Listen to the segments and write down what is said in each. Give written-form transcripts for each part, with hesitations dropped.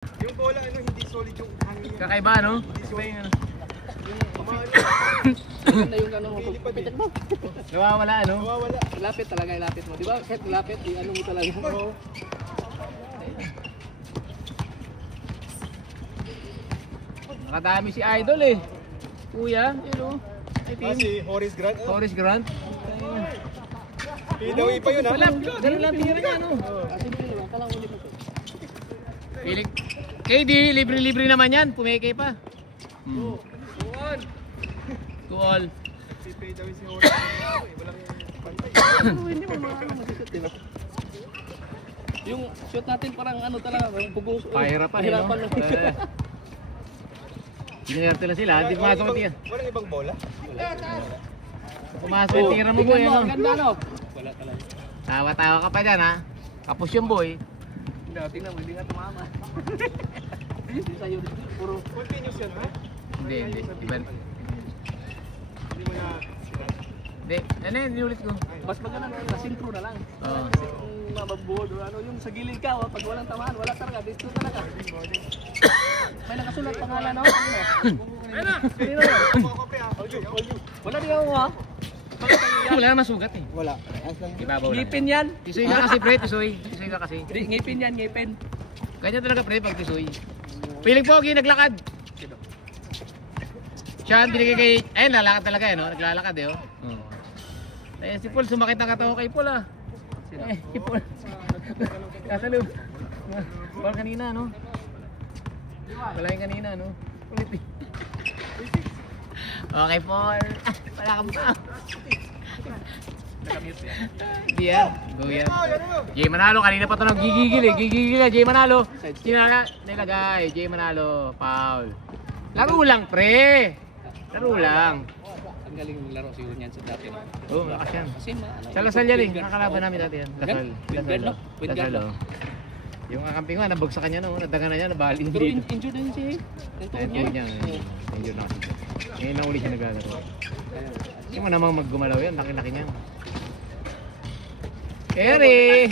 Yung bola ano, hindi solid yung hangin. Kakaiba, no? Kakaiba yung ano. Ganda yung ano mo, pipitik mo. Nawawala, ano? Nawawala. Ilapit talaga, ilapit mo. Di ba? Kahit ilapit, ano mo talaga. Oo. Nakadami si Idol eh. Kuya, yun o. Si Horace Grant. Horace Grant. Pidawi pa yun ha. Wala, ganun lang tira niya, ano? Kasi dito, kalang ulit mo to. Piling. KD, libre-libre naman yan. Pumeke pa. To all. Si Pidawi si Horace. Walang pantay. Hindi mo ano mag-shoot, di ba? Yung shoot natin parang ano talaga, bugos. Pahirapan eh, no? Pahirapan lang. Ginerte lang sila. Hindi pumasok ang tira. Walang ibang bola? Pumasok ang tira mo, boy. Ano? Ganda, no? Wala talaga. Tawa-tawa ka pa dyan, ha? Kapos yung boy. Hindi, tingnan mo, hindi nga tumama. Hindi sa'yo, puro. Continuous yan ha? Hindi. Hindi mo na... Hindi. Ano yun? Niulit ko. Mas maganda na synchro na lang. Oo. Yung mababoard o ano, yung sa gilid ka, pag walang tamaan, wala talaga, dito talaga. May nakasulat pangalan ako. Ayun na! Sino yun? Wala din ako ha? Wala naman sugat eh. Wala. Ibabaw lang. Ngipin yan. Tisoy ka kasi, pre. Tisoy. Tisoy ka kasi. Ngipin yan, ngipin. Ganyan talaga, pre, pag tisoy. Piling pogi, naglakad. Siya, binigay kay... Ayun, lalakad talaga eh, no? Naglalakad eh, oh. Ayun, si Paul, sumakit ang katawan kay Paul, ah. Si Paul. Kasalub. Paul kanina, no? Wala yung kanina, no? Ulit eh. Okay, Paul. Wala kang pa. Nakamute yan. Hindi yan. Go yan. Jay Manalo, kanina pa ito nagigigil eh. Gigigil na, Jay Manalo. Sinala, nilagay. Jay Manalo, foul. Laro lang, pre. Laro lang. Ang galing laro siguro niyan sa dati. Oo, malakas yan. Kasi Sa Lasal yan eh. Nakakalaban namin dati yan. Lasal. Windguard, no? Windguard, Lasal, no? oh. Yung kakampi ko, nabagsak kanya, no? Nadaga na niya, nabalin Pero dito. injured din siya eh. Ayun, yun niya. Injured na kasi. Ngayon na uli siya naglalaro. Hindi mo namang maggumalaw yan. Laki-laki niya. Eri!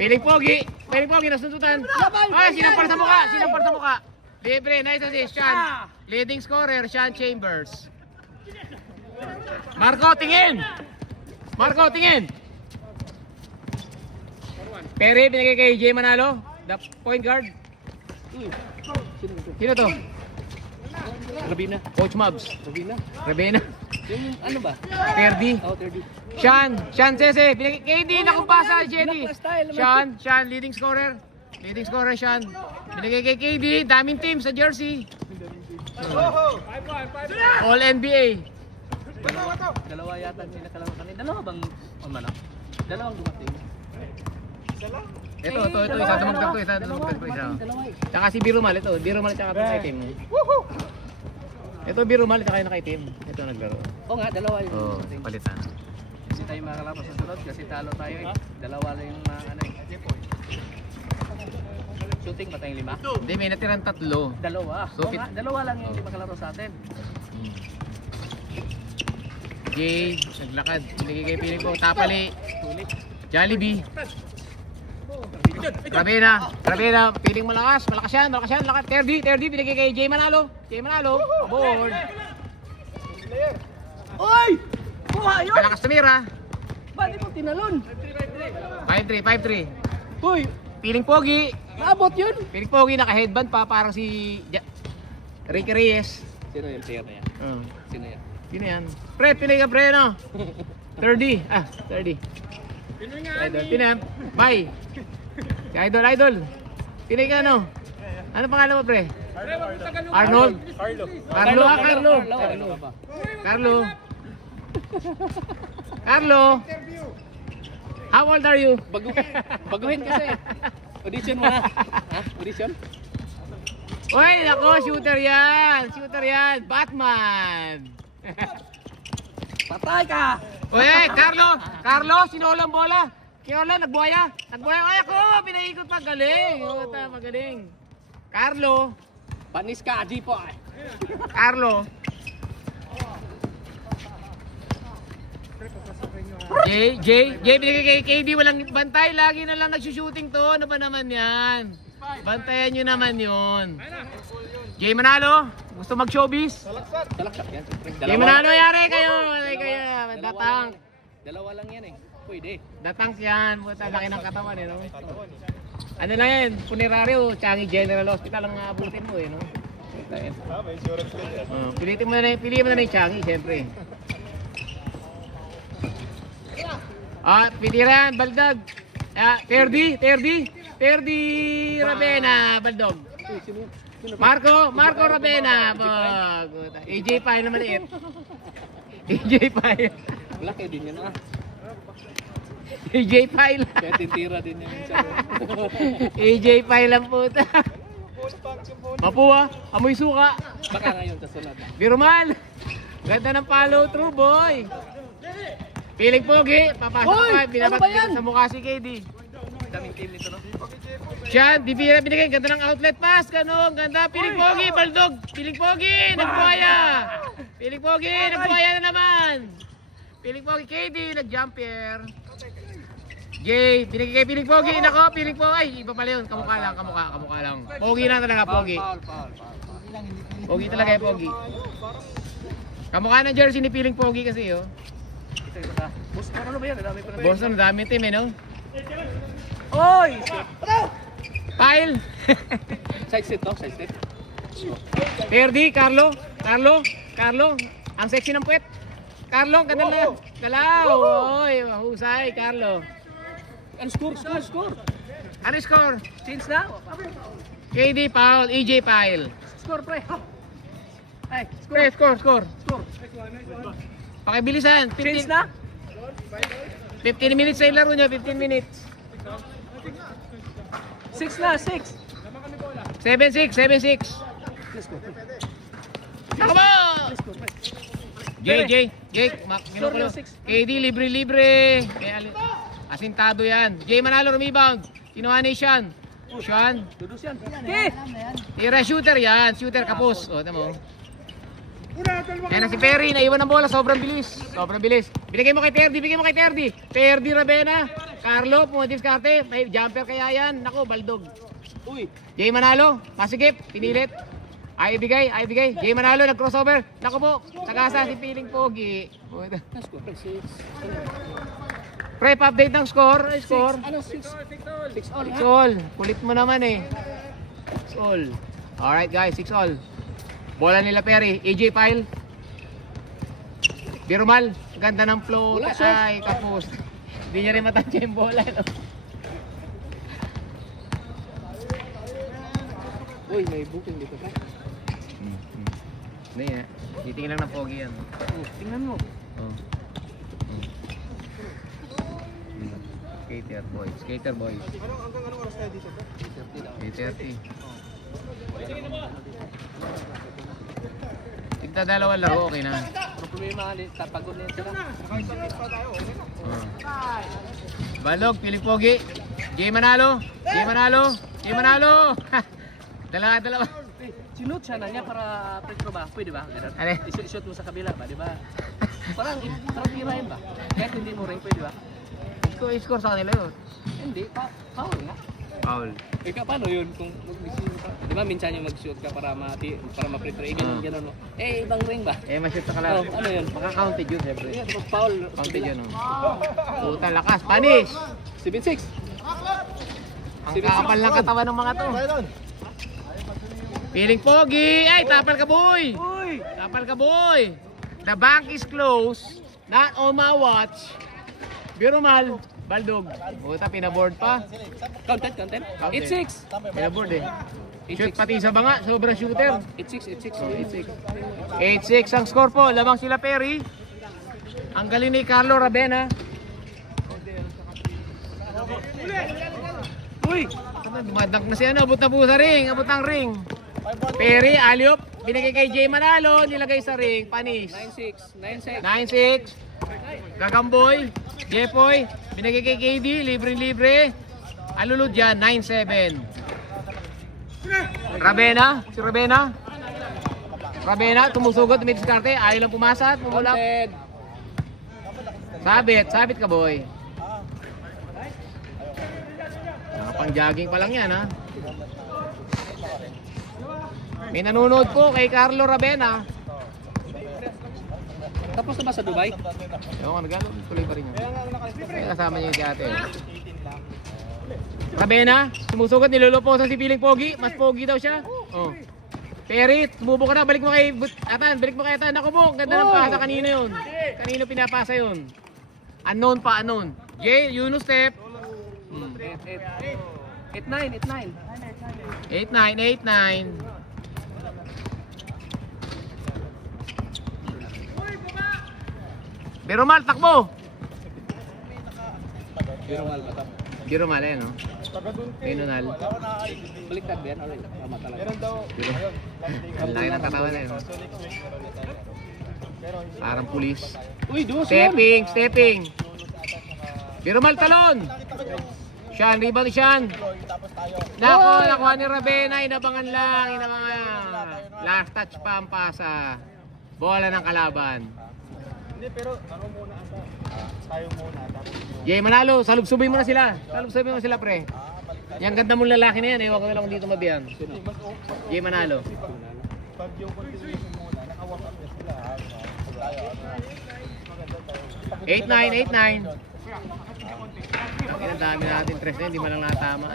Piling pogi! Piling pogi, nasuntutan! Ah, sinampar sa mukha! Sinampar sa mukha! Libre, nice assist, Sean. Leading scorer, Sean Chambers. Marco, tingin! Marco, tingin! Perry, binigay kay Jay Manalo. The point guard. Sino to? Rabina. Coach Mabs. Rabina. Rebena. Yung ano ba? Terdi. Oh, 30. Sean Sese. Binigay kay KD, nakumpasa, Jenny. Style. Sean, leading scorer. Leading scorer, Sean. Binigay kay KD, daming team sa jersey. All NBA. Dalawa yata yung nakalaro kanina. Dalawa bang umano? Dalawang dumating. Ito, isa dumagdag to, isa. Dalawa eh. Tsaka si Birumal, ito. Birumal tsaka ito nakaitim. Ito Birumal, tsaka yung nakaitim. Ito naglaro. Oo nga, dalawa yung Oo, dumating. palitan. Hindi tayo makakalaban sa sunod kasi talo tayo eh. Dalawa lang yung mga ano eh. Shooting ba tayong 5? Hindi, may natirang 3. Dalawa. So, Oo nga, dalawa lang yung hindi makalaro sa atin. Jay, naglakad. Binigay kay piling ko. Tapali. Jollibee. Rabena, piling malakas. Malakas yan. Lakas. Terdi. Binigay kay Jay Manalo. Aboard. Oy! Kuha yun! Malakas tumira. Ba't di mo tinalon? 5-3. Uy! Piling pogi. Naabot yun! Piling pogi, naka-headband pa. Parang si Ricky Reyes. Sino yung player na yan? Sino yan? Sino yan? Pre, pinay ka pre, no? 30. 30. Idol, pinay. Bye. Si Idol. Pinay ka, no? Ano pangalan mo, pre? Arnold? Carlo. How old are you? Baguhin kasi. Audition mo na. Ha? Audition? Uy, nako, shooter yan. Batman. Patay ka! Uy, Carlo, sinulang bola. Kinola, nagbuhaya. Ay, ako, pinaikot pa. Galing. Magaling. Carlo. Panis ka, Jipo. Carlo. Jay, binigay kay KD, walang bantay. Lagi na lang nagsushooting to. Ano ba naman yan? Bantayan nyo naman yun. Jay Manalo, gusto mag-showbiz? Talaksak yan. Jay Manalo, yari kayo. Datang. Dalawa lang yan eh. Pwede. Datang yan. Puta, laki ng katawan eh, no? Ano na yan? Funerario, Changi General Hospital ang abutin mo eh, no? Pilitin mo na yung Changi, siyempre. Piliran, Baldag. Terdi Ravena, Baldog. Marco Ravena. AJ Pyle na maliit. AJ Pyle. Black eh din yan ah. AJ Pyle. Kaya titira din yan. AJ Pyle lang puta. Mapuwa, amoy suka. Baka ngayon sa sunod. Birumal. Ganda ng follow through, boy. Piling pogi, papasok ka, binabagyan sa mukha si KD. Daming team nito no? Siyan, di binigay, ganda ng outlet pass, ganun, ganda. Piling pogi, Baldog. Piling pogi, nagbuhaya. Piling pogi, nagbuhaya na naman. Piling pogi, KD, nag-jumper. Jay, binigay kay Piling pogi, nako, Piling pogi. Ay, iba pala yun, kamukha lang. Pogi na talaga, pogi. Pogi talaga yung pogi. Kamukha ng jersey ni Piling pogi kasi, oh. Boston, ano ba yan? Dami pa na Boston, dami team eh, no? Oy! Pyle! Side step to, side step. Terdi, Carlo. Ang sexy ng puwet. Carlo, ganda na. Galaw. Oy, mahusay, Carlo. Ano score? Ano score? Change na? KD, Paul, EJ, Pyle. Score, pre. Ay, Score. Pakibilisan. change na? 15 minutes sa laro niya, 15 minutes. 6 na, 6. 7-6. Let's go, pre. Ako mo! Jake, Score na, 6. KD, libre. Asintado yan. Jay Manalo, rebound. Kinuha ni Sean. Dudus yan. Okay. Tira shooter yan. Shooter kapos. O, tamo. Yan na si Perry. Naiwan ng bola. Sobrang bilis. Binigay mo kay Terdi. Terdi Ravena. Carlo, pumadiskarte. May jumper kaya yan. Nako, Baldog. Uy. Jay Manalo. Masigip. Pinilit. Ay ibigay. Jay Manalo nag-crossover. Nako po. Sagasa si Piling Pogi. Let's go, pre. 6. Prep update ng score. Ano, 6 all. 6 all. Kulit mo naman eh. 6 all. Alright guys, 6 all. Bola nila Perry. AJ Pyle. Birumal. Ganda ng flow. Wala, sir. Ay, kapos. Hindi niya rin matansya yung bola. No? Uy, may booking dito pa. Hindi eh. Titingin lang ng pogi yan. Tingnan mo. Oh. Skater boys. Anong oras tayo dito? 8:30. Tigta dalawang laro, okay na. Ang problema, tatagod na yan sila. Balog, Piling Pogi. Jay Manalo. Dalawa. Sinut siya na niya para pre-pro ba? Pwede ba? Ano? Ishoot mo sa kabila ba? Di ba? Parang tirahin ba? Kahit hindi mo rin, pwede ba? Score sa kanila yun. Hindi, foul nga. Foul. Ikaw paano yun kung mag-shoot ka? Di ba minsan yung mag-shoot ka para ma-pre-try? Ganun mo. Eh, ibang ring ba? Mashoot sa kalaro. Oh, ano yun? Maka-counted yun, siyempre. Yan, foul. Counted yun, oh. Puta, lakas. Panis! 7-6. Ang kakapal ng katawan ng mga to. Piling Pogi! Ay, tapal ka boy! The bank is closed. Not on my watch. Birumal. Baldog. Puta, pinaboard pa. Counted? 8-6. Pinaboard eh. Shoot pati sa banga. Sobrang shooter. 8-6. 8-6 ang score po. Lamang sila Perry. Ang galing ni Carlo Ravena. Uy! Dumadak na si ano. Abot na po sa ring. Abot ang ring. Perry, Aliop. Binigay kay Jay Manalo. Nilagay sa ring. Panis. 9-6. 9-6. Gagamboy. Jepoy. Binigay kay KD. Libre. Alulod yan. 9-7. Ravena. Si Ravena. Tumusugod. Tumidiskarte. Ayaw lang pumasa. Pumulap. Sabit ka boy. Pang jogging pa lang yan ha. May nanonood po kay Carlo Ravena. Tapos na ba sa Dubai? Oo, nagano tuloy pa rin yun. Kasama niya yung si ate. Ravena, sumusugat, niluluposan si Piling Pogi. Mas pogi daw siya. Oh. Perit, sumubo ka na, balik mo kay Atan, balik mo kay Atan. Naku po, ganda ng pasa, kanino yun? Kanino pinapasa yun? Unknown pa, unknown. Jay, Yunus step. 8-9, 8-9. 8-9, 8-9. Birumal, takbo! Birumal ba ito? Birumal, eh, no? Pinunal. Baliktad ba yan? Tama talaga. Meron daw. Ayun. Ang laki ng katawan, eh, no? Parang pulis. Uy, dos yun! Stepping, stepping. Birumal, talon! Siyan, rebound siyan. Nako, nakuha ni Ravena, inabangan lang, inabangan. Last touch pa ang pasa. Bola ng kalaban. Hindi, pero ano muna ata? Tayo muna. Tapos Jay Manalo, salubsubin mo na sila. Salubsubin mo sila, pre. Yung ganda mong lalaki na yan, ewan ko na lang kung dito mabiyan. Jay Manalo. pag yung continuation muna, nakawasak na sila. Tayo, maganda tayo. 8-9, 8-9. Ang dami natin tres na, hindi man lang natama.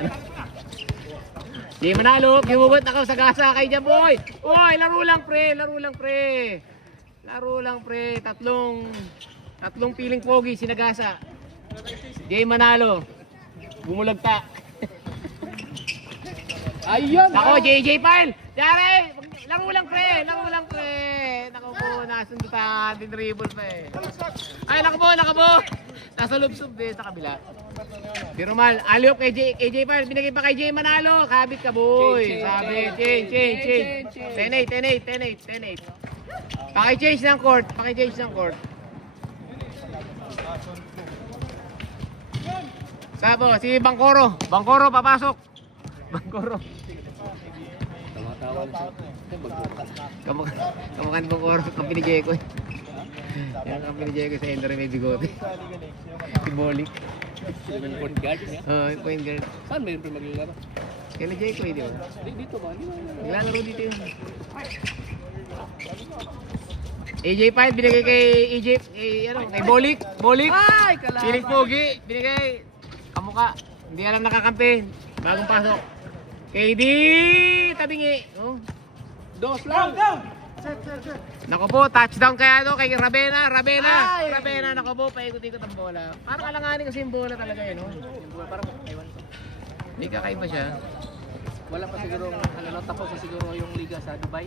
Jay Manalo, gimugot ako sa gasa kay Jaboy. Uy, laro lang, pre. Laro lang, pre. Laro lang, pre. Tatlong piling pogi, sinagasa. Jay Manalo. Bumulagta. Ayun! Ako, JJ Pile. Yari, laro lang, pre. Laro lang, pre. Naku po, nasundutan. Dinribble pa eh. Ay, naku po. Nasa lubsob din sa kabila. Birumal, aliop kay J Pile. Binigay pa kay Jay Manalo. Kabit ka, boy. Sabi, change. 10-8. Paki-change ng court. Sabo, si Bangkoro. Bangkoro, papasok. Bangkoro. Tawa-tawa na siya. Kamukha ni Bangkoro. Kampi ni Jeko. Yan, kampi ni Jeko sa Ender may bigote. Si Bolik. Yung point guard niya. Yung point guard. Saan mayroon pa maglalaro? Kaya ni Jeko, di ba? Dito ba? Di ba? Naglalaro dito yun. AJ Pile, binigay kay AJ, kay Bolik. Ay, kalaban. Piling Pogi, binigay. Kamukha, hindi alam nakakampi. Bagong pasok. KD, tabingi. Oh. Dos lang. Nako po, touchdown kaya kay Ravena. Ay! Ravena, nako po, paikot-ikot ang bola. Parang alanganin kasi yung bola talaga yun. Parang ewan ko. Hindi kakaiba siya. Wala pa siguro, tapos na siguro yung liga sa Dubai.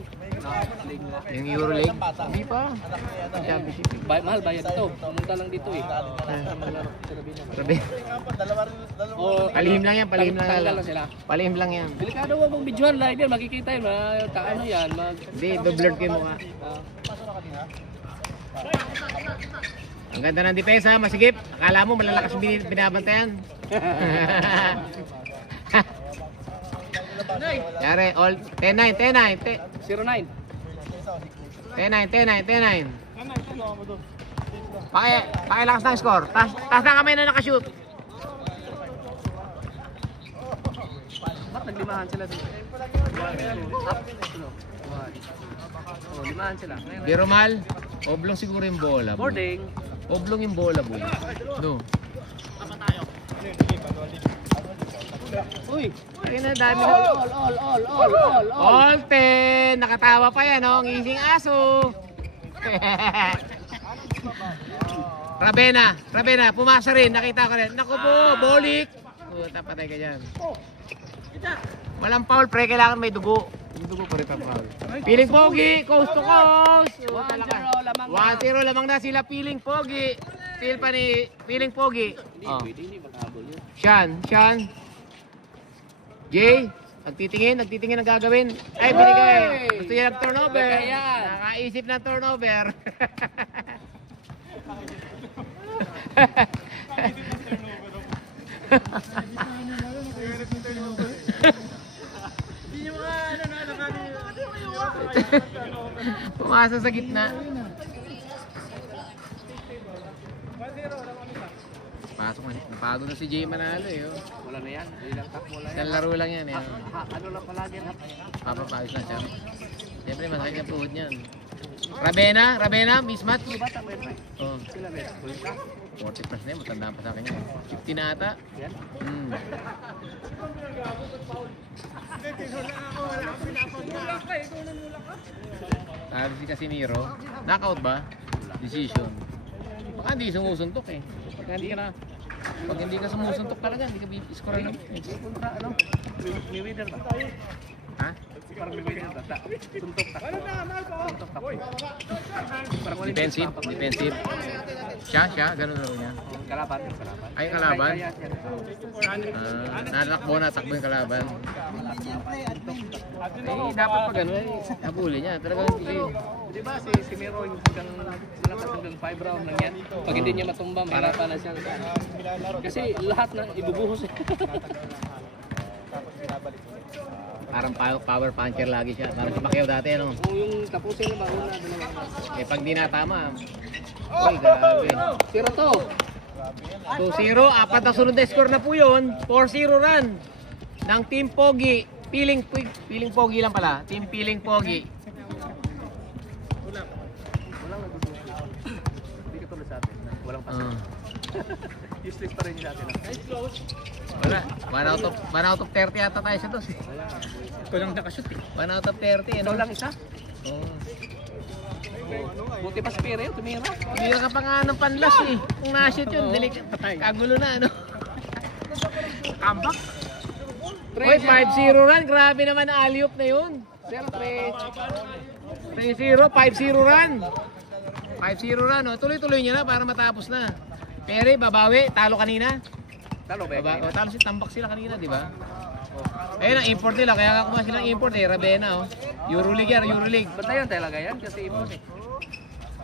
League nila. Yung Euroleague. Hindi pa. Championship. Mahal bayad ito. Pumunta lang dito eh. Ravena. O, Palihim lang yan, tanggal lang sila. Palihim lang yan. Delikado wag mong videohan live yan. Makikita yun. Ano yan. Hindi, do-blurred ko yung mukha. Ang ganda ng depensa, masigip. Akala mo malalakas yung binabantayan. Yari, all 10-9. 09. 10-9. Pakilakas ng score. Taas na kamay na nakashoot. Ba't naglimahan sila dito? Limahan sila. Birumal, oblong siguro yung bola. Boarding. Oblong yung bola, boy. No. Uy! Ay na, dami na. All. All 10. Nakatawa pa yan, oh. Ang ising aso. Ravena, pumasa rin. Nakita ko rin. Naku po, Bolik. Puta, patay ka dyan. Walang foul, pre. Kailangan may dugo. May dugo pa rin pa foul. Piling Pogi, coast to coast. 1-0 lamang na sila, Piling Pogi. Steal pa ni Piling Pogi. Hindi makahabol yun. Sean. Jay, nagtitingin ang gagawin. Ay, binigay. Gusto niya ng-turnover. Nakaisip ng turnover. Pumasa sa gitna. Pass. Pasok na. Napagod na si Jay Manalo eh. Oh. Wala na yan. Ilang takbo lang yan. Isang laro lang yan eh. Ano lang palagi na. Papapayos lang siya. Siyempre, masakit yung tuhod niyan. Rabena, mismat. Yung bata mo yun, Oh, sila ba? 40 plus na yun. Matanda pa sa akin yan. 50 na ata. Yan. Hmm. Talo si Casimiro. Knockout ba? Decision. Baka hindi sumusuntok eh. Pag hindi ka sumusuntok talaga, hindi ka score lang. Punta, ano? May winner ba? Ha? Parang may winner ba? Tuntok takbo. Tuntok takbo. Parang wala Defensive. Siya, ganun lang niya. Kalaban. Ay, kalaban? Kaya yan. Natakbo yung kalaban. Eh, dapat pag ano, habuli niya. Talagang hindi. Di ba si Miro yung hanggang 5 round lang yan. Pag hindi niya matumba, mahirapan na siya. Kasi lahat na ibubuhos eh. Parang power puncher lagi siya. Parang si Pacquiao dati, ano? Kung yung tapusin na ba, una, dalawa. Eh, pag di natama, uy, grabe. Tira to. 2-0, apat na sunod na score na po yun. 4-0 run ng Team Pogi. Piling Pogi lang pala. Team Piling Pogi. Walang nagugulo. Hindi ka tulad sa atin. Walang pasok. Useless pa rin sa atin. Wala. 1 out of 30 yata tayo sa dos. Ito lang nakashoot eh. 1 out of 30. Ito Ano? lang isa. Oh. Buti pa si Pere, tumira. Hindi ka pa nga ng panlas eh. Kung na-shoot yun, kagulo na ano. Comeback. Uy, 5-0 run. Grabe naman alley-oop na yun. 0-3. 3-0, 5-0 run. 5-0 run. Oh. Tuloy-tuloy niya na para matapos na. Pero babawi, talo kanina. Talo ba? Oh, talo si tambak sila kanina, di ba? Ayun ang import nila, kaya kumuha sila ng import eh, Rabena oh. Euroleague yan, Euroleague. Ba't na yan talaga yan? Kasi ipon eh.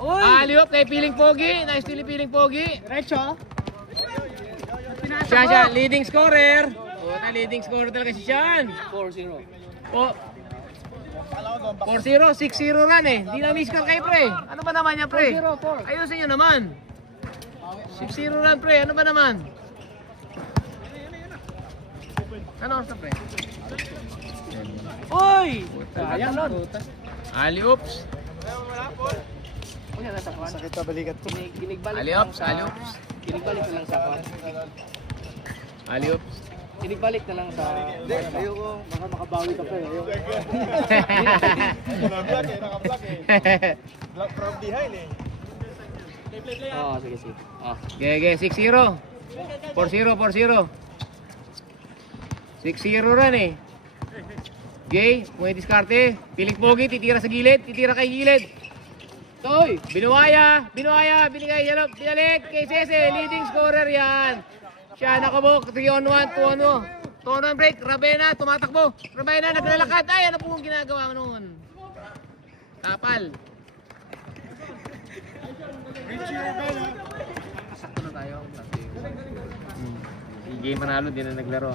Alley-oop kay Piling Pogi, nice to Piling Pogi. Diretso. Siya, leading scorer. Oh, leading scorer talaga si Sean. 4-0. Oh. 4-0, 6-0 run eh. Di na miss ka kay pre. Ano ba naman yan pre? 4-0. Ayusin nyo naman. 6-0 run pre, ano ba naman? Ano sa pre? Uy! Sayang. Alley-oops. Uy, nasa kwan. Sakit na balikat ko. Ginigbalik. Alley-oops, alley-oops. Ginigbalik na lang sa kwan. Alley-oops. Ginigbalik na lang sa... Hindi, ayoko. Baka makabawi ka pa eh. Ayoko. Naka-block eh, naka-block eh. Block from behind eh. Oo, sige. Gege, 6-0. 4-0, 4-0. 6-0 run eh. Gay, may diskarte. Piling Pogi, titira sa gilid, titira kay gilid. Toy! Binuaya, binigay, yan, pinalik kay Sese, leading scorer yan. Siya nakabok, 3-on-1, 2-on-1. 2-on-1 break, Rabena, tumatakbo. Rabena, naglalakad. Ay, ano pong ginagawa mo noon? Tapal. Sakto na tayo. Si Gay Manalo, di na naglaro.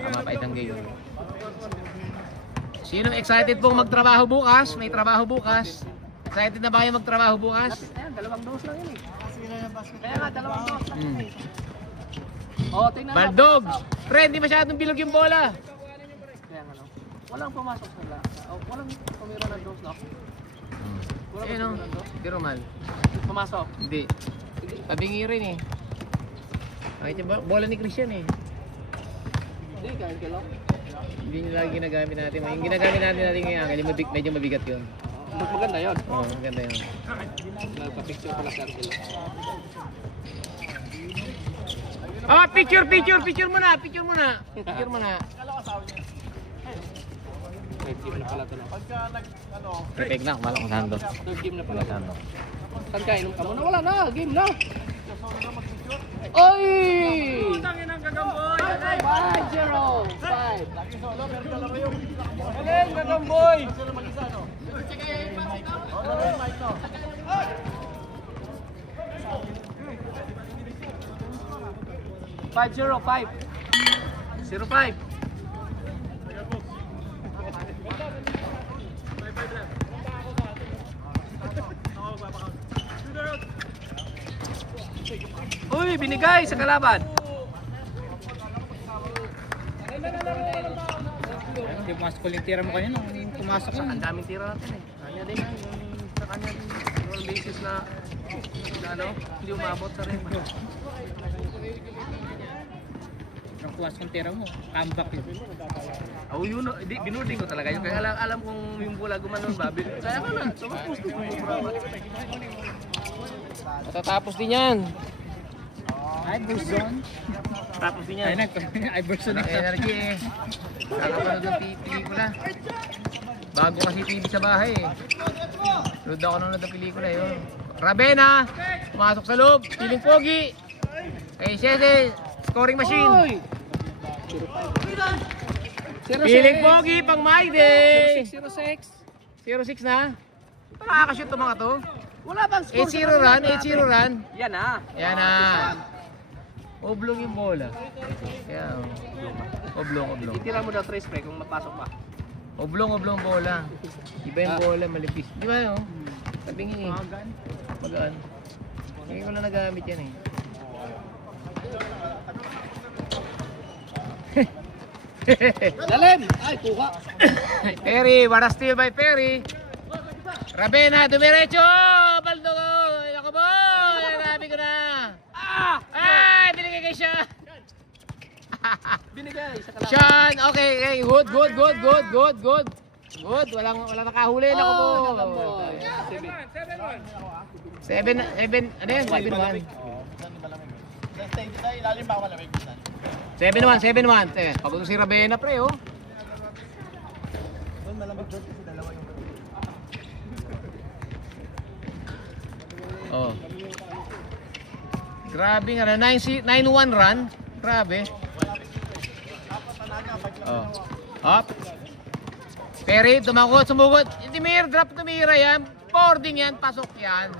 Tama pa itang Gay. Sino excited pong magtrabaho bukas? May trabaho bukas. Excited na ba kayo magtrabaho bukas? Ayan, 2 dos lang yun eh. Kaya nga, 2 dos lang yun eh. Hmm. Oo, tingnan mo. Baldogs! Pre, hindi masyadong bilog yung bola. Kaya nga, no? Walang pumasok sila. Walang pumira ng dos, no? Walang Eh no, pumira ng dos. pero mal. Pumasok. Hindi. Tabingi rin eh. Ay, yung bola ni Christian eh. Hindi, kahit kilo. Hindi nyo lagi ginagamit natin. Yung ginagamit natin ngayon, medyo mabigat yun. Mas maganda yun. Oo, maganda yun. Nagpa-picture pala sa kilo. Ah, picture muna. Third game na pala ito, no? Perfect na, kumala kung saan doon. Third game na pala. Saan doon. Saan ka? Inom ka muna? Wala na, game na. Oy! 5-0! 5-0, 0-5. Uy, binigay sa kalaban. Hindi pumasok ulit tira mo kanina nung pumasok ka. Ang daming tira natin eh. Kanya din yan. Sa kanya din. Yung basis na ano, hindi umabot sa rim. Nung pumasok yung tira mo, comeback yun. Oh, yun, binurding ko talaga yun. Kaya alam kong yung bola gumanon ba. Kaya ka na. So, gusto ko. Matatapos din yan. Iverson. Tapos din Ay, yan. Iverson na. Energy eh. Kakapanood ng pelikula. Bago kasi TV sa bahay eh. Load ako nung ng pelikula yun. Ravena, pumasok sa loob, piling pogi. Kay Sese, scoring machine. Piling pogi, pang Maide. 06. 0-6 na. Nakakashoot to mga to. Wala bang score? 8-0 run, 8-0 run. Yan ah. Yan na. Oblong yung bola. Kaya, oblong. Itira mo daw 3 spray kung mapasok pa. Oblong bola. Iba yung bola, malipis. Di ba no? Tabingin eh. Magaan. Ngayon ko na nagamit yan eh. Dalim! Ay, kuha! Perry, what a steal by Perry. Ravena, dumiretso! Baldo ko! Ako po! Nabi ko na! Ay! Binigay kay Sean! Binigay sa kalaban. Sean! Okay, good. Good. Walang nakahuli na ko po. 7, ano yan? 7-1. 7-1. Pag si Ravena pre, oh. Oh. Grabe nga, 9-1 run. Grabe. Oh. Up. Perry, tumakot, sumugot. Timir, drop tumira yan. Boarding yan, pasok yan.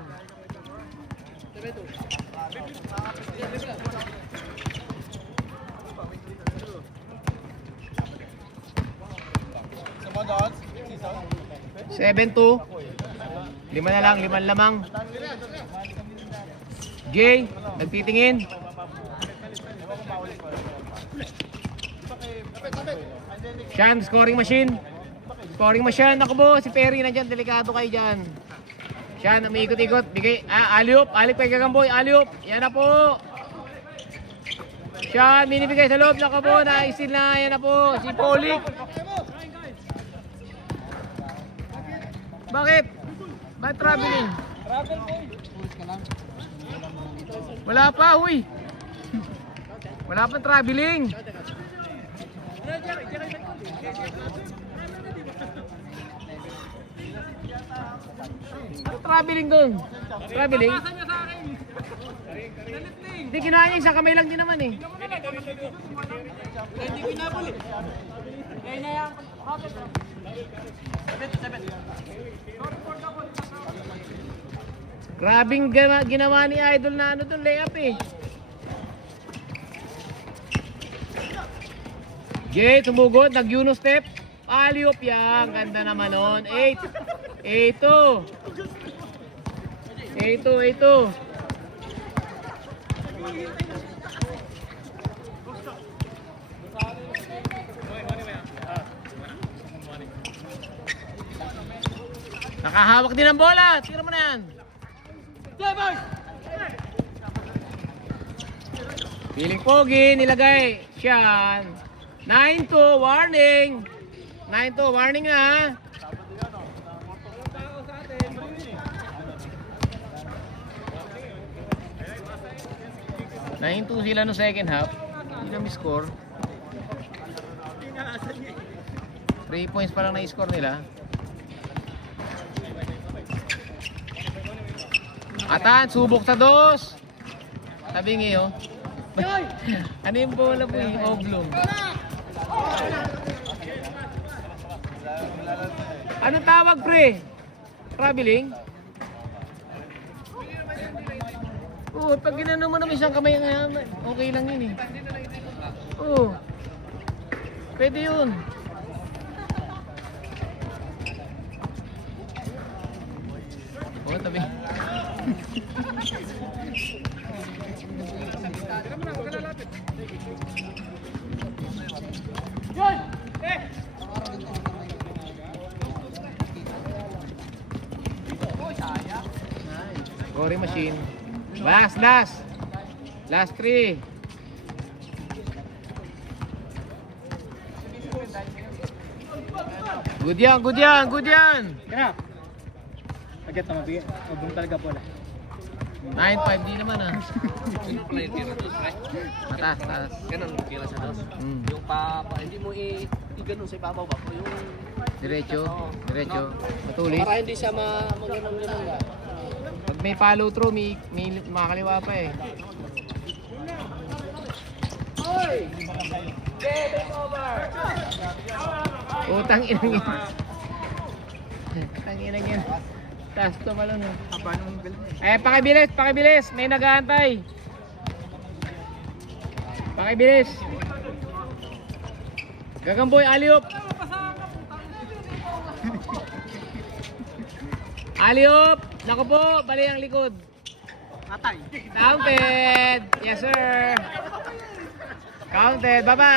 Sumunod. 7-2. 5 na lang, 5 lamang. Jay, nagtitingin. Sean, scoring machine. Ako po, si Perry nandyan, delikado kayo dyan. Sean, umiikot-ikot. Bigay, alley-oop kay Gagamboy, alley-oop. Yan na po. Sean, binibigay sa loob, naka po, na-steal na, yan na po. Si Polik. Bakit? Bakit traveling? Wala pa, huy. Wala pa traveling. Traveling doon. Traveling? Hindi kinaya, isang kamay lang din naman eh. Hindi pinabuli. Kaya na yan. Grabing ginawa ni Idol na ano doon, layup eh. Jay, sumugod, nag-Uno step. Alley-oop yan. Ganda naman nun. 8-2. Nakahawak din ang bola. Tira mo na yan. Piling pogi, nilagay. Siyan. 9-2, warning. 9-2, warning na. Nine 2 sila no second half. Hindi na score. 3 points pa lang na-score nila. Atan, subok sa dos. Tabingi oh. Ano yung bola po yung oblong? Anong tawag pre? Traveling? Oo, pag ginano mo naman isang kamay ngayon, okay lang yun eh. Oo. Pwede yun. Oo, tabi. Scoring machine. Last 3. Good yan. Kaya. Agad na mabigay. Huwag talaga pala. 9-5 di naman ah. Ganun pala yung tira dos, ay. Taas. Ganun yung tira sa dos. Mm. Yung hindi mo i-ganun sa ibabaw ba? Yung Diretso. No? Matulis. Para hindi siya mag-ganun ba? Pag may follow through, may makakaliwa pa eh. Utang inang yan. Utang inang yan. Taas to pala no. Pakibilis. May nag-aantay. Pakibilis. Gagamboy, aliop. Aliop. Naku po, bali ang likod. Atay. Counted. Yes sir. Counted. Bye-bye.